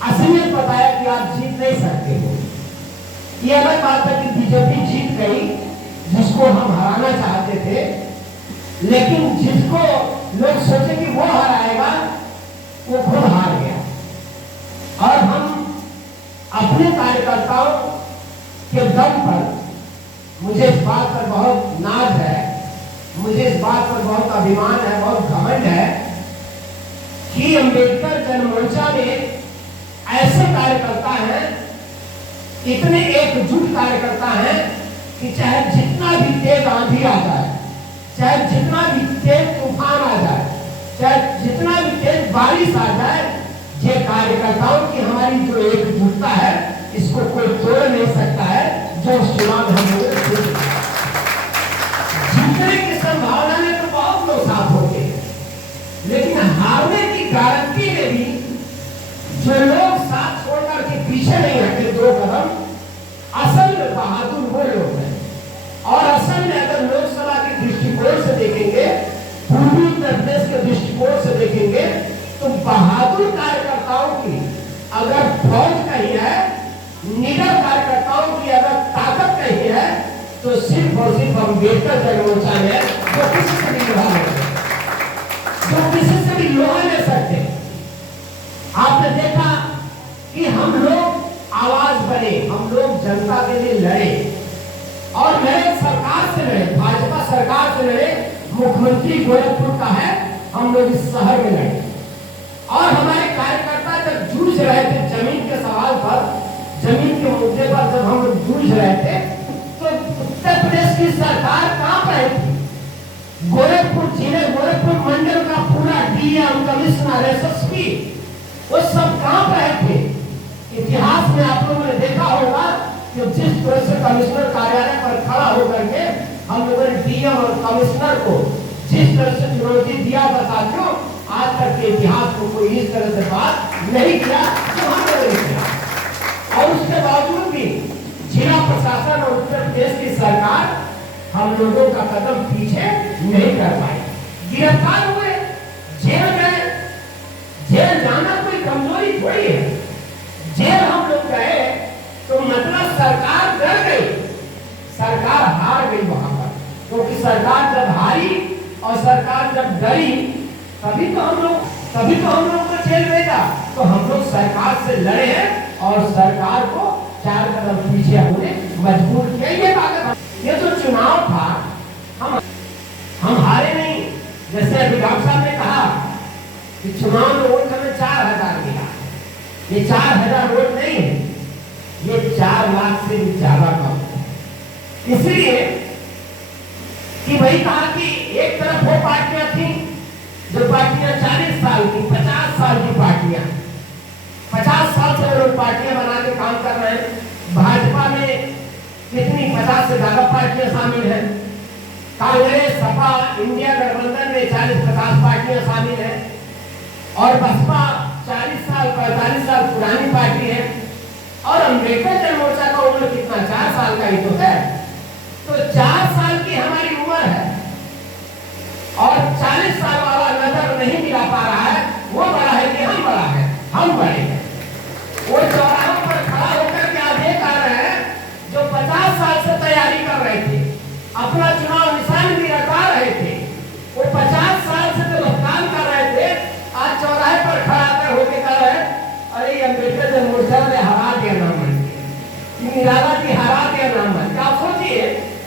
असलियत बताया कि आप जीत नहीं सकते हो। ये अलग बात है कि बीजेपी जीत गई, जिसको हम हराना चाहते थे, लेकिन जिसको लोग सोचे कि वो हराएगा, वो खुद हार गया। और हम अपने कार्यकर्ताओं के दम पर, मुझे इस बात पर बहुत नाज है, मुझे इस बात पर बहुत अभिमान है, बहुत घमंड है कि अंबेडकर जनमोर्चा में ऐसे कार्यकर्ता हैं, इतने एकजुट कार्यकर्ता हैं कि चाहे जितना भी तेज आंधी आ जाए, चाहे जितना भी तेज तूफान आ जाए, चाहे जितना भी तेज बारिश आ जाए, ये कार्यकर्ताओं की हमारी जो एकजुटता है, इसको कोई तोड़ नहीं सकता है। जो चुनाव हम लोग जीतने की संभावना में तो बहुत लोग साथ होते हैं, लेकिन हारने की गारंटी में भी जो लोग साथ छोड़कर के पीछे नहीं हटे 2 कदम, असल बहादुर वो लोग हैं। और असल में अगर लोकसभा के दृष्टिकोण से देखेंगे, पूर्वी उत्तर प्रदेश के दृष्टिकोण से देखेंगे, तो बहादुर कार्यकर्ताओं की अगर फौज कहीं है, निडर कार्यकर्ताओं की अगर ताकत कहीं है, तो सिर्फ और सिर्फ अंबेडकर जनमोर्चा है, जो किसी से भी लोहा ले सकते, जो किसी से भी लोहा ले सकते। आपने देखा कि हम लोग आवाज बने, हम लोग जनता के लिए लड़े, और लड़े सरकार से लड़े, भाजपा सरकार से लड़े। मुख्यमंत्री गोरखपुर का है, हम लोग इस शहर में लड़े। और हमारे कार्यकर्ता जब जूझ रहे थे जमीन के सवाल पर, जमीन के मुद्दे पर जब हम लोग जूझ रहे थे, तो उत्तर प्रदेश की सरकार कहां पर थी? गोरखपुर जिले, गोरखपुर मंडल का पूरा डीएम, कमिश्नर, एसएसपी, वो सब कहां पर थे? इतिहास में आप लोगों ने देखा होगा कि जिस तरह से कमिश्नर कार्यालय पर खड़ा होकर के हम लोगों ने डीएम और कमिश्नर को जिस तरह से चुनौती दिया था, साथियों, आज तक के इतिहास को कोई इस तरह से बात नहीं किया जो हम लोगों ने किया। और उसके बावजूद भी जिला प्रशासन और उत्तर प्रदेश की सरकार हम लोगों का कदम पीछे नहीं कर पाई। गिरफ्तार हुए, जेल गए। जेल जाना कोई कमजोरी थोड़ी है। जेल हम लोग गए तो मतलब सरकार डर गई, सरकार हार गई वहां पर, क्योंकि सरकार जब हारी और सरकार जब डरी, तभी तो हम लोग को जेल भेजा। तो हम लोग सरकार से लड़े हैं और सरकार को 4 कदम पीछे होने मजबूर किया। ये जो चुनाव था, हम हारे नहीं। जैसे अभी डॉक्टर साहब ने कहा कि चुनाव में वोट हमें 4000 मिला, ये 4000 वोट नहीं है, ये 4 लाख से भी ज्यादा कम है। इसलिए कि वही कहा कि एक तरफ वो पार्टियां थी जो पार्टियां 40 साल की, 50 साल की पार्टियां, 50 साल से लोग पार्टियां बना के काम कर रहे हैं। भाजपा में कितनी 50 से ज्यादा पार्टियां शामिल हैं। कांग्रेस, सपा, इंडिया गठबंधन में 40-50 पार्टियां शामिल हैं। और बसपा 40 साल 45 साल पुरानी पार्टी है। और अंबेडकर जनमोर्चा का उम्र कितना, 4 साल का ही तो है। तो 4 साल की हमारी उम्र है और 40 साल वाला नजर नहीं मिला पा रहा है। वो बड़ा है कि हम बड़ा है? हम बड़े हैं। वो चौराहों पर खड़ा होकर के आज ये कह रहे हैं जो 50 साल से तैयारी कर रहे थे, अपना चुनाव निशान भी रखा रहे थे, वो 50 साल से जो काम कर रहे थे, आज चौराहे पर खड़ा कर होके कह रहे हैं अरे अंबेडकर जनमोर्चा ने हरा दिया नाम बन के, निराला जी हरा दिया नाम बन के। आप सोचिए,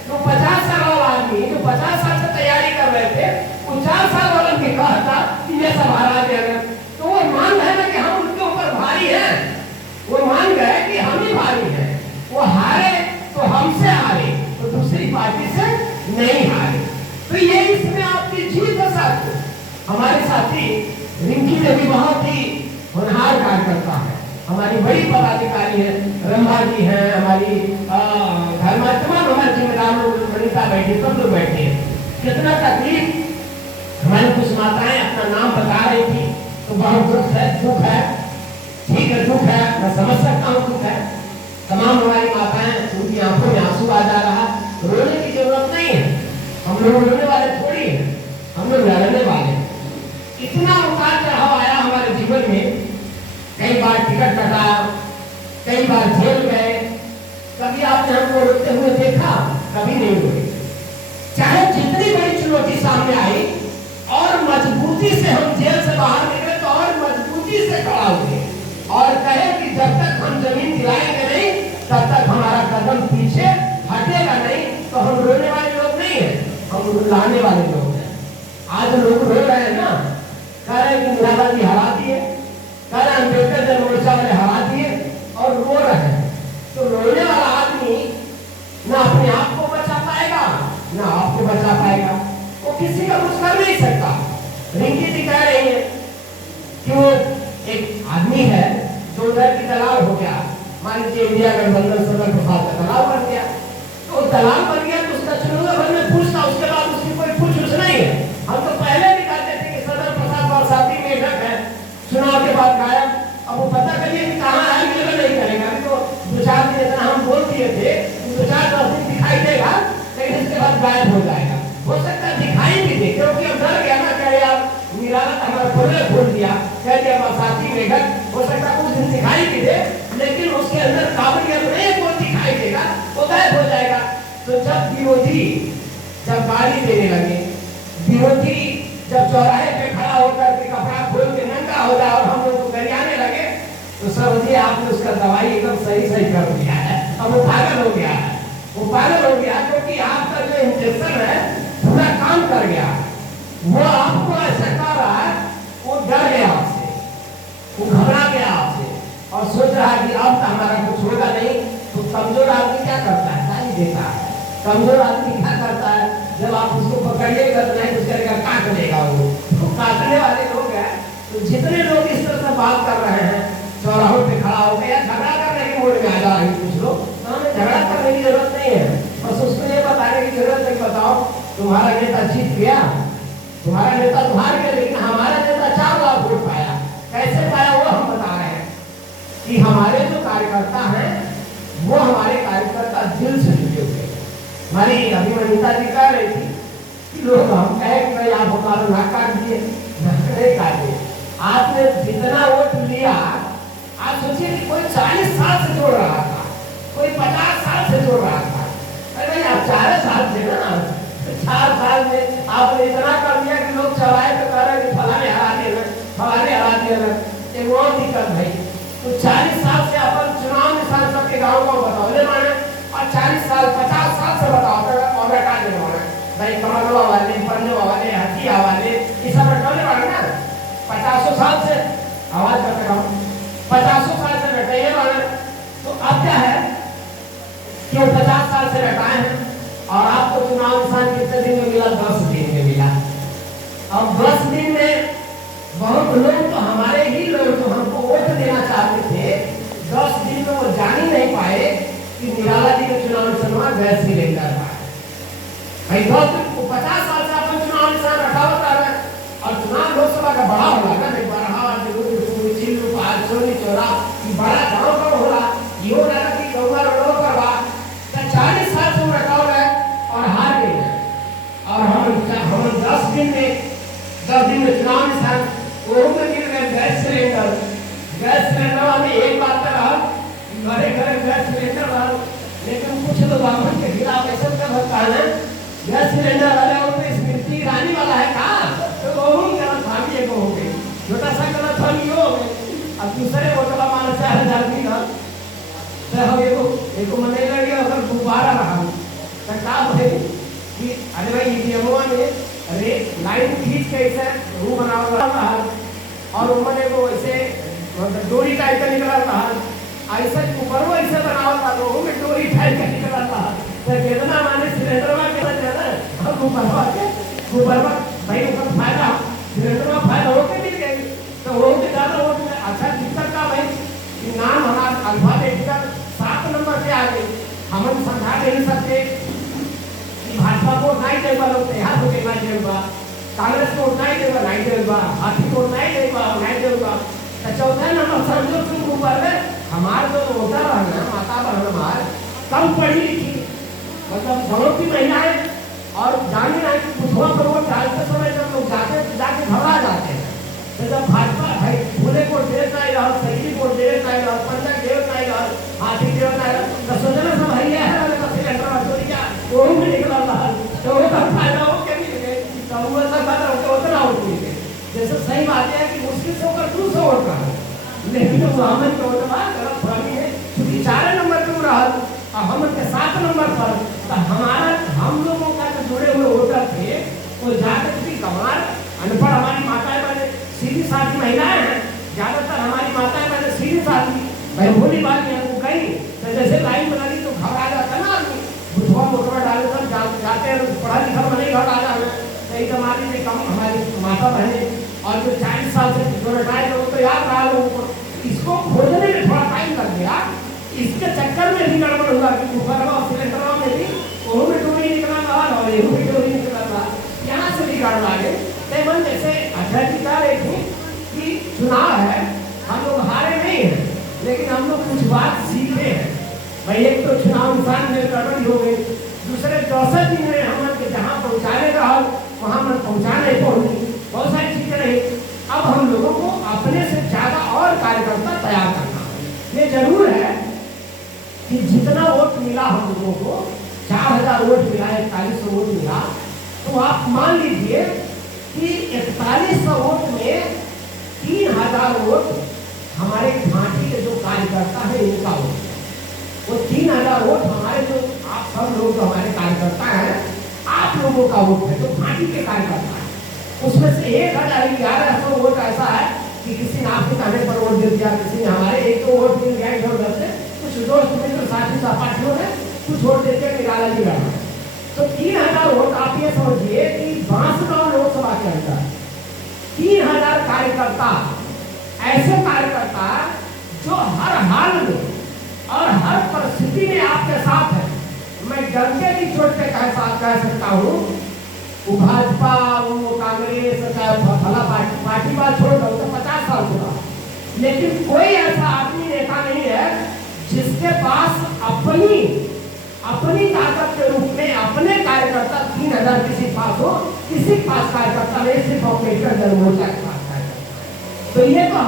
तो 50 साल वाला आदमी जो 50 साल से तैयारी कर रहे थे, 4 साल वालों ने कहा था कि ये सब हरा देगा, तो वो मान रहे ना कि हम उनके ऊपर भारी हैं। वो मान गए कि हम ही भारी हैं। वो हारे तो हमसे हारे, तो दूसरी पार्टी से नहीं हारे। तो ये इसमें आपकी जीत है साथियों। हमारे साथी रिंकी ने भी बहुत ही होनहार कार्यकर्ता है, हमारी बड़ी पदाधिकारी है, रंभा जी है, हमारी घर में तमाम हमारे जिम्मेदार लोग, वनिता बैठी, सब लोग बैठे हैं। कितना तकलीफ, हमारी कुछ माताएं अपना नाम बता रही थी, तो बहुत दुख है, ठीक है, दुख है, मैं समझ सकता हूँ दुख है। तमाम हमारी माताएं, उनकी आंखों में आंसू आ जा रहा, रोने की जरूरत नहीं है। हम लोग रोने वाले थोड़ी है, हम लोग लड़ने वाले। इतना उतार चढ़ाव आया हमारे जीवन में, कई बार टिकट कटाया, कई बार जेल गए, कभी आपने हमको रोते हुए देखा? कभी नहीं रोए। चाहे जितनी बड़ी चुनौती सामने आई और मजबूती से हम जेल से बाहर निकले तो और मजबूती से खड़ा हुए और कहे कि जब तक हम जमीन दिलाएंगे नहीं तब तक हमारा कदम पीछे हटेगा नहीं। तो हम रोने वाले लोग नहीं है, हम रुलाने वाले लोग हैं। आज लोग रो रहे हैं ना, कह रहे हैं कि निराला जी हरा दिए, कह रहे हैं अम्बेडकर जन मोर्चा वाले हरा दिए और रो रहे हैं। तो रोने वाला आदमी ना अपने आप को बचा पाएगा ना आपको बचा पाएगा, वो किसी का कुछ कर नहीं सकता। रिंकी जी कह रही है कि वो एक आदमी है जो उधर की दलाल हो गया, मान लीजिए इंडिया गठबंधन सदर प्रसाद का दलाल बन गया, तो दलाल बन गया तो उसका चुनाव भर में पूछता, उसके बाद उसकी कोई पूछ नहीं है। हम तो पहले भी कहते थे कि सदर प्रसाद बरसाती मेढक है, चुनाव के बाद गायब। अब वो पता करिए कि कहाँ है, मिलकर नहीं करेगा। अभी तो 2-4 दिन इतना हम बोल दिए थे, 2-4 दिन दिखाई देगा, लेकिन इसके बाद गायब हो जाएगा। हो सकता है दिखाई भी दे, क्योंकि अब डर गया ना, कह यार निराला हमारा खोले खोल दिया, कह दिया बरसाती मेढक, हो सकता है कुछ दिन दिखाई भी दे, लेकिन उसके अंदर काबिलियत नहीं, वो दिखाई देगा, वो गायब हो जाएगा। तो जब विरोधी जब गाली देने लगे, विरोधी जब चौराहे पे खड़ा होकर के कपड़ा खोल के नंगा हो जाए और हम लोग को गरियाने लगे, तो समझिए आपने उसका दवाई एकदम सही कर दिया है। अब वो पागल हो गया है, वो पागल हो गया क्योंकि आपका जो इंजेक्शन है पूरा काम कर गया। वो आपको ऐसा कर रहा है, वो डर गया आपसे, वो घबरा गया आपसे और सोच रहा है कि अब तो हमारा कुछ होगा नहीं। तो कमजोर आदमी क्या करता है? गाली देता है। कमजोर आदमी क्या करता है? जब आप उसको पकड़िएगा तो नहीं कुछ करेगा, काट देगा। वो तो काटने वाले लोग हैं। तो जितने लोग इस तरह से बात कर रहे हैं, चौराहों पे खड़ा हो गया, झगड़ा करने की मूड में आ जा रही कुछ लोग, हमें झगड़ा करने की जरूरत नहीं है, बस उसको ये बताने की जरूरत है कि बताओ तुम्हारा नेता जीत गया, तुम्हारा नेता तो हार गया, लेकिन हमारा नेता 4 लाख वोट पाया। कैसे पाया वो हम बता रहे हैं कि हमारे जो कार्यकर्ता हैं वो हमारे कार्यकर्ता दिल से जुड़े हुए। हमारी अभिमन्युता जी कह रही थी कि लोग हम कहे कि भाई आप हमारा नाक काट दिए, नहीं काटे। आपने जितना वोट लिया, आप सोचिए कि कोई 40 साल से जोड़ रहा था, कोई 50 साल से जोड़ रहा था, अरे आप 4 साल से ना, 4 साल में आपने इतना कर दिया कि लोग चौराहे पे कह रहे कि फलाने हरा दिए, फलाने हरा दिए। एक और दिक्कत भाई, तो 40 साल से अपन चुनाव निशान सबके गाँव को बताओ ले माने, और 40 साल 50 साल से बताओ और हटा दे माने भाई, कमलवा वाले, पन्नवा वाले, हथिया वाले, ये सब हटाने वाले ना 50 साल से आवाज करते रहो, 50 साल से बैठे माने। तो अब क्या है कि वो 50 साल से बैठाए हैं और आपको चुनाव निशान कितने दिन में मिला? 10 दिन में मिला। अब 10 दिन में बहुत लोग तो हमारे ही लोग जो हमको वोट देना चाहते थे, 10 दिन में वो जान ही नहीं पाए कि निराला जी के चुनाव निशान गैस सिलेंडर था। भाई 50 साल से अपन चुनाव निशान रखा होता है और चुनाव लोकसभा का बड़ा होला ना, चोरा बड़ा गाँव का होला, ये हो रहा कि गौवा रोडों पर बा 40 साल से रखा हुआ है और हार गए। और हम 10 दिन में चुनाव निशान वो में गिर गए गैस सिलेंडर। गैस सिलेंडर वाले एक बात कर रहा, घरे घरे गैस सिलेंडर रहा, लेकिन कुछ लोग बाबू के खिलाफ ऐसा कर सकता है, गैस सिलेंडर वाले और पे स्मृति ईरानी वाला है कहा, तो वो गलत फहमी एक हो गई, छोटा सा गलत फहमी हो गई। अब दूसरे वोटला मान 4000 दी ना, तो हम एको मने लगे अगर दोबारा रहा तो का भले कि अरे भाई ये में अरे लाइन खींच के ऐसे रू बनावा रहा और उन्होंने वो ऐसे डोरी टाइप का निकला था, ऐसा ऊपर वो ऐसे बनावा था, तो वो में डोरी टाइप का निकला था। तो कितना माने सिलेंडर में कितना ज्यादा हम ऊपर भाई ऊपर फायदा सिलेंडर में फायदा होके मिल गई, तो वो के ज्यादा वोट में अच्छा दिक्कत का भाई कि नाम हमारा अल्फाबेटिकल 7 नंबर से आ गई। हम समझा नहीं सकते कि भाजपा को नहीं देगा, लोग तैयार हो गए नहीं देगा, कांग्रेस को नहीं देगा नहीं देगा, हाथी को नहीं देगा नहीं देगा। तो चौथा नंबर समझो तुम ऊपर में हमारे जो वोटर है माता बहन हमारे कम पढ़ी लिखी, मतलब गाँव की महिलाएं और जाने ना कि बुधवा पर वोट डालते समय जब लोग जाके घबरा जाते हैं। तो जब भाजपा भाई भोले को दे चाहे और सही को दे चाहे हाथी जो है तो सोचना सब भैया है वाले तो सिलेंडर चोरी क्या वो भी निकला बाहर तो वो तो फायदा हो के नहीं गए तो वो सब बात होते उतना होती है जैसे सही बात है कि मुश्किल से होकर 200 वोट का लेकिन मोहम्मद के वोट बाद गलत फहमी है क्योंकि 4 नंबर पे रहा और हम के 7 नंबर पर तो हमारा हम लोगों का जो जुड़े हुए वोटर थे वो जाकर भी कमार अनपढ़ हमारी माताएं बहने सीधी सादी महिलाएं हैं ज्यादातर हमारी माताएं बहने सीधी सादी भाई भोली बात है वो कहीं तो जैसे लाइन बना ली तो घबरा जाता ना आदमी बुधवा मोटवा डाले सब जाते हैं पढ़ा लिखा में नहीं घबरा जाना कई हमारी में कम हमारी माता बहने और जो 40 साल से जो रिटायर लोग तो याद रहा लोगों को इसको खोजने में थोड़ा टाइम लग गया इसके चक्कर में भी गड़बड़ हुआ कि ऊपर सिलेंडरों में भी वो भी चोरी निकला था और ये भी चोरी निकला था यहाँ से भी गड़बड़ आ गए तेमन जैसे अध्यक्ष जी कह रहे थे कि चुनाव है हम लोग हारे नहीं हैं लेकिन हम लोग कुछ बात सीखे हैं भाई एक तो चुनाव इंसान में गड़बड़ी हो गई दूसरे 64 दिन में हम जहाँ पहुँचाने का हल वहाँ पर पहुँचाने पहुँची बहुत सारी चीजें रही अब हम लोगों को अपने से ज्यादा और कार्यकर्ता तैयार करना है ये जरूर है कि जितना वोट मिला हम लोगों को 4000 वोट मिला 4100 वोट मिला तो आप मान लीजिए कि 4100 वोट में 3000 वोट हमारे घाटी के जो कार्यकर्ता है इनका वोट वो 3000 वोट हमारे जो आप सब लोग जो हमारे कार्यकर्ता हैं आप लोगों का वोट है जो घाटी के कार्यकर्ता है उसमें से 1111 वोट ऐसा है कि किसी ने आपके कहने पर वोट दे दिया किसी ने हमारे एक दो वोट मिल गए इधर उधर से कुछ दोस्त मित्र साथी सहपाठियों ने कुछ वोट देते निकाला जी गया तो 3000 वोट आप ये समझिए कि 62 लोकसभा के अंदर 3000 कार्यकर्ता ऐसे कार्यकर्ता जो हर हाल में और हर परिस्थिति में आपके साथ है मैं डरते की चोट पे कह सकता हूँ वो भाजपा वो कांग्रेस फला पार्टी बात छोड़ दो तो 50 साल पूरा लेकिन कोई ऐसा आदमी नेता नहीं है जिसके पास अपनी ताकत के रूप में अपने कार्यकर्ता 3000 किसी पास हो किसी पास कार्यकर्ता नहीं सिर्फ अम्बेडकर जन मोर्चा के पास कार्यकर्ता तो ये तो